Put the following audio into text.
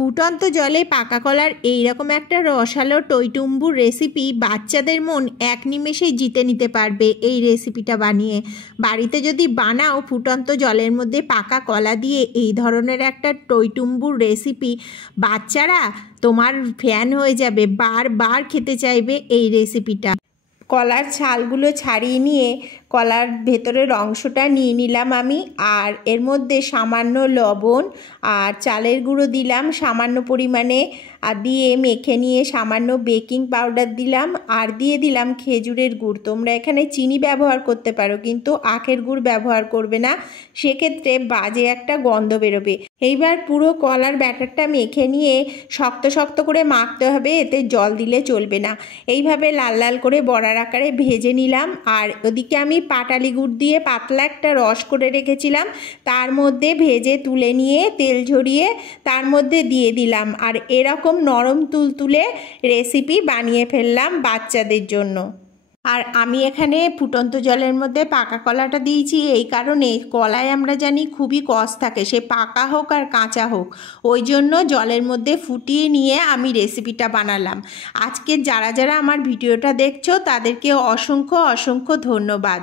ফুটন্ত জলে পাকা কলার এইরকম একটা রসালো টইটুম্বুর রেসিপি বাচ্চাদের মন এক নিমেষেই জিতে নিতে পারবে। এই রেসিপিটা বানিয়ে বাড়িতে যদি বানাও ফুটন্ত জলের মধ্যে পাকা কলা দিয়ে এই ধরনের একটা টইটুম্বুর রেসিপি, বাচ্চারা তোমার ফ্যান হয়ে যাবে, বারবার খেতে চাইবে এই রেসিপিটা। কলার ছালগুলো ছাড়িয়ে নিয়ে কলার ভেতরের অংশটা নিয়ে নিলাম আমি, আর এর মধ্যে সামান্য লবণ আর চালের গুঁড়ো দিলাম সামান্য পরিমাণে, আর দিয়ে মেখে নিয়ে সামান্য বেকিং পাউডার দিলাম, আর দিয়ে দিলাম খেজুরের গুড়। তোমরা এখানে চিনি ব্যবহার করতে পারো, কিন্তু আখের গুড় ব্যবহার করবে না, সেক্ষেত্রে বাজে একটা গন্ধ বেরোবে। এইবার পুরো কলার ব্যাটারটা মেখে নিয়ে শক্ত শক্ত করে মাখতে হবে, এতে জল দিলে চলবে না। এইভাবে লাল লাল করে বড়ার আকারে ভেজে নিলাম। আর ওদিকে আমি পাটালি গুড় দিয়ে পাতলা একটা রস করে রেখেছিলাম, তার মধ্যে ভেজে তুলে নিয়ে তেল ঝরিয়ে তার মধ্যে দিয়ে দিলাম। আর এরকম নরম তুলতুলে রেসিপি বানিয়ে ফেললাম বাচ্চাদের জন্য। আর আমি এখানে ফুটন্ত জলের মধ্যে পাকা কলাটা দিয়েছি এই কারণে, কলায় আমরা জানি খুবই কষ থাকে, সে পাকা হোক আর কাঁচা হোক, ওই জন্য জলের মধ্যে ফুটিয়ে নিয়ে আমি রেসিপিটা বানালাম। আজকে যারা যারা আমার ভিডিওটা দেখছো তাদেরকে অসংখ্য অসংখ্য ধন্যবাদ।